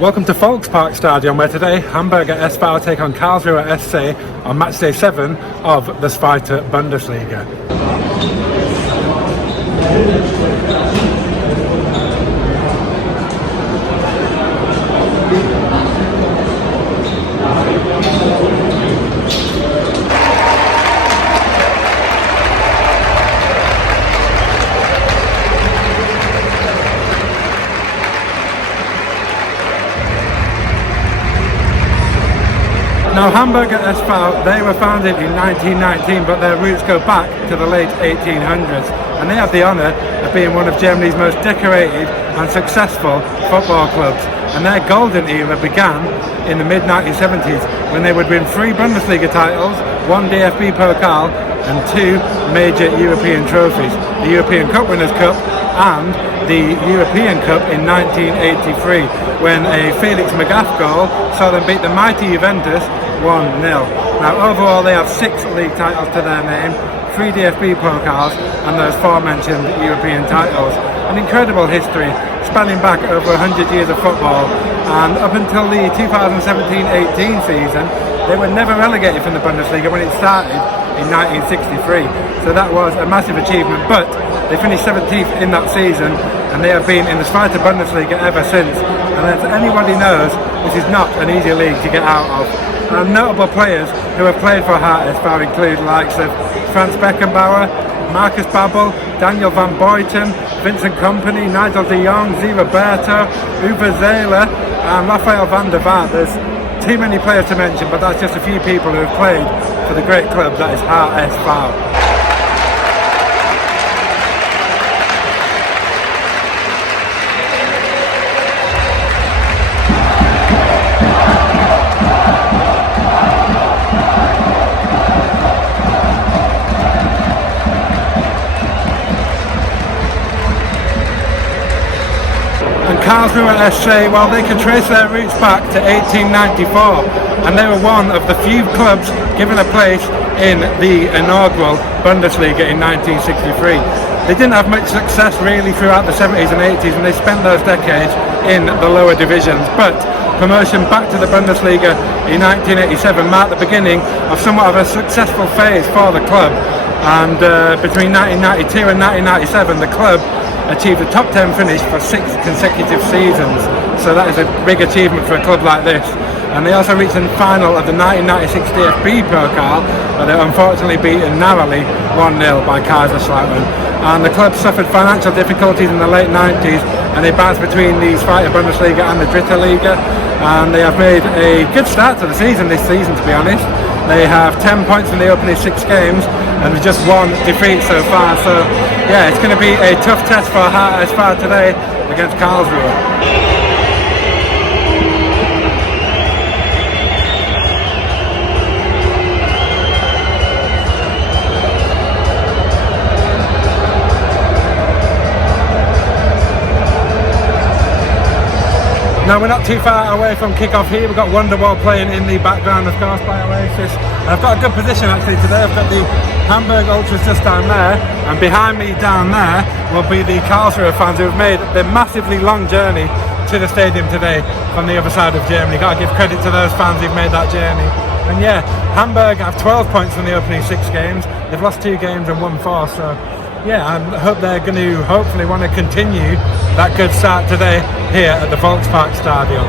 Welcome to Volkspark Stadion, where today Hamburg SV take on Karlsruher SC on matchday 7 of the Zweite Bundesliga. Now, Hamburg SV, they were founded in 1919, but their roots go back to the late 1800s, and they have the honour of being one of Germany's most decorated and successful football clubs. And their golden era began in the mid-1970s, when they would win 3 Bundesliga titles, 1 DFB Pokal, and 2 major European trophies: the European Cup Winners' Cup and the European Cup in 1983, when a Felix Magath goal saw them beat the mighty Juventus 1-0. Now, overall, they have 6 league titles to their name, 3 DFB Pokals, and those 4 mentioned European titles. An incredible history spanning back over 100 years of football, and up until the 2017-18 season, they were never relegated from the Bundesliga when it started in 1963. So that was a massive achievement, but they finished 17th in that season, and they have been in the Zweite Bundesliga ever since. And as anybody knows, this is not an easy league to get out of. And notable players who have played for HSV include the likes of Franz Beckenbauer, Marcus Babbel, Daniel van Buiten, Vincent Kompany, Nigel de Jong, Zé Roberto, Uwe Seeler, and Raphael van der Vaart. There's too many players to mention, but that's just a few people who have played for the great club that is HSV. Karlsruher SC, well, they can trace their roots back to 1894, and they were one of the few clubs given a place in the inaugural Bundesliga in 1963. They didn't have much success really throughout the 70s and 80s, and they spent those decades in the lower divisions, but promotion back to the Bundesliga in 1987 marked the beginning of somewhat of a successful phase for the club. And between 1992 and 1997, the club achieved a top 10 finish for 6 consecutive seasons. So that is a big achievement for a club like this. And they also reached the final of the 1996 DFB Pokal, but they were unfortunately beaten narrowly 1-0 by Kaiserslautern. And the club suffered financial difficulties in the late 90s, and they bounced between the Zweite Bundesliga and the Dritte Liga. And they have made a good start to the season this season, to be honest. They have 10 points in the opening 6 games, and just 1 defeat so far. So yeah, it's going to be a tough test for HSV today against Karlsruher. Now, we're not too far away from kick-off here. We've got Wonderwall playing in the background, of course, by Oasis. And I've got a good position actually today. I've got the Hamburg Ultras just down there, and behind me down there will be the Karlsruher fans who have made the massively long journey to the stadium today from the other side of Germany. Got to give credit to those fans who've made that journey. And yeah, Hamburg have 12 points from the opening 6 games. They've lost 2 games and won 4, so yeah, I hope they're going to hopefully want to continue that good start today here at the Volkspark Stadion.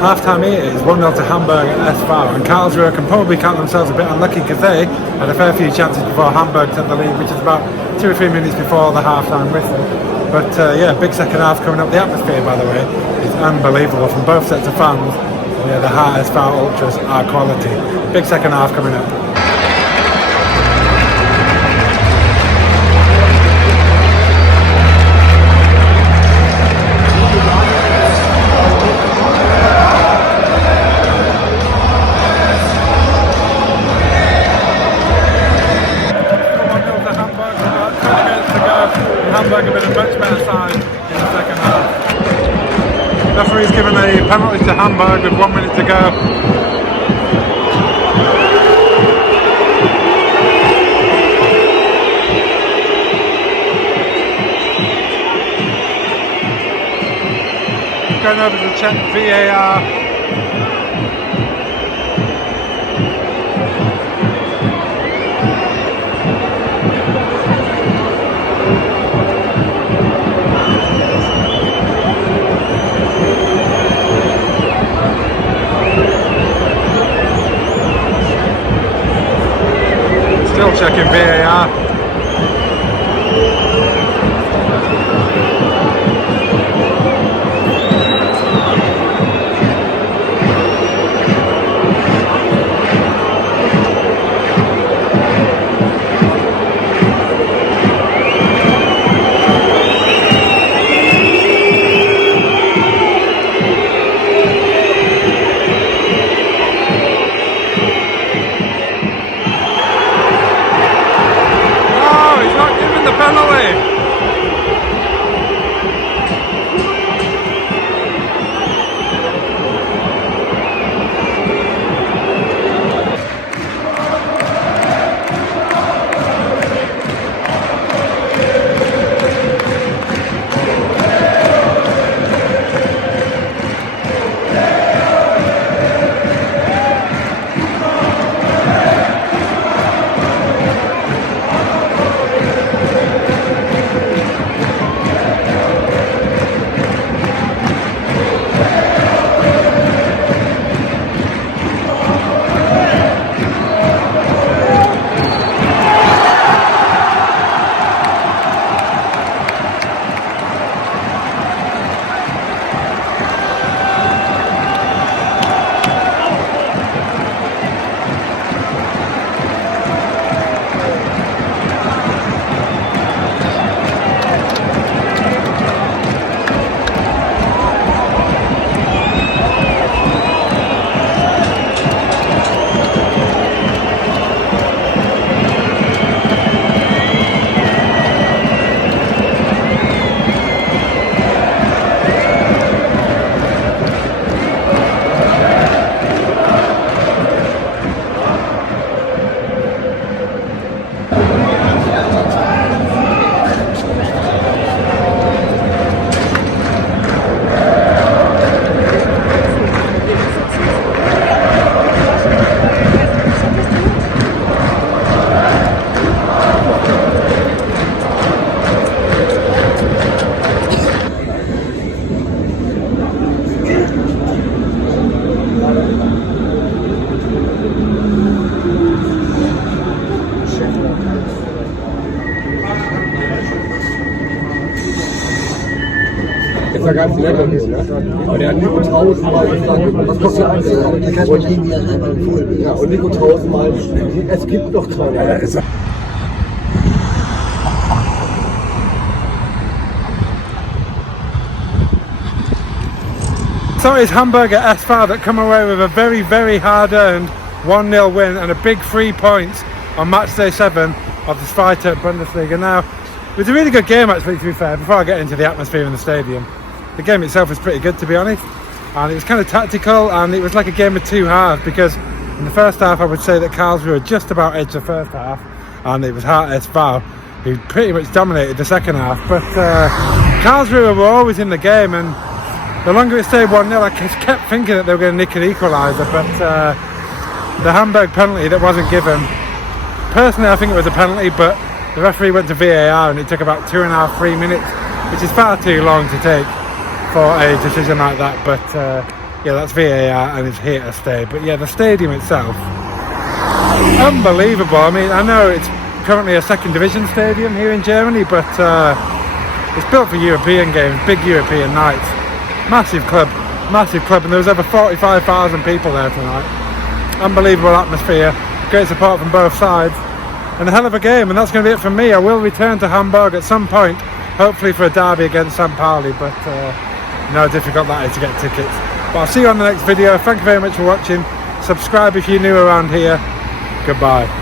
Half-time here is 1-0 to Hamburg at SV, and Karlsruher can probably count themselves a bit unlucky because they had a fair few chances before Hamburg took the lead, which is about 2 or 3 minutes before the half-time whistle. But yeah, big second half coming up. The atmosphere, by the way, is unbelievable from both sets of fans. Yeah, the HSV ultras are quality. Big second half coming up. Hamburg have been a much better side in the second half. Referee's given a penalty to Hamburg with 1 minute to go. Going over to check VAR. Still checking VAR. Ist ja ganz nett und so, ne? Aber der hat Nico 1000-mal gesagt, was kostet eins? Ja, und Nico 1000-mal, es gibt noch 200. So it's Hamburg at SV that come away with a very, very hard-earned 1-0 win and a big 3 points on match day 7 of the Zweite Bundesliga. Now, it was a really good game actually, to be fair, before I get into the atmosphere in the stadium. The game itself was pretty good, to be honest, and it was kind of tactical, and it was like a game of two halves, because in the first half I would say that Karlsruher just about edged the first half, and it was HSV who pretty much dominated the second half. But Karlsruher were always in the game, and the longer it stayed 1-0, I just kept thinking that they were going to nick an equaliser, but the Hamburg penalty that wasn't given, personally I think it was a penalty, but the referee went to VAR and it took about 2.5-3 minutes, which is far too long to take for a decision like that. But Yeah, that's VAR and it's here to stay. But yeah, the stadium itself, unbelievable. I mean, I know it's currently a second division stadium here in Germany, but it's built for European games, big European nights. Massive club, and there was over 45,000 people there tonight. Unbelievable atmosphere, great support from both sides, and a hell of a game. And that's going to be it from me. I will return to Hamburg at some point, hopefully for a derby against St. Pauli, but you know how difficult that is to get tickets. But I'll see you on the next video. Thank you very much for watching. Subscribe if you're new around here. Goodbye.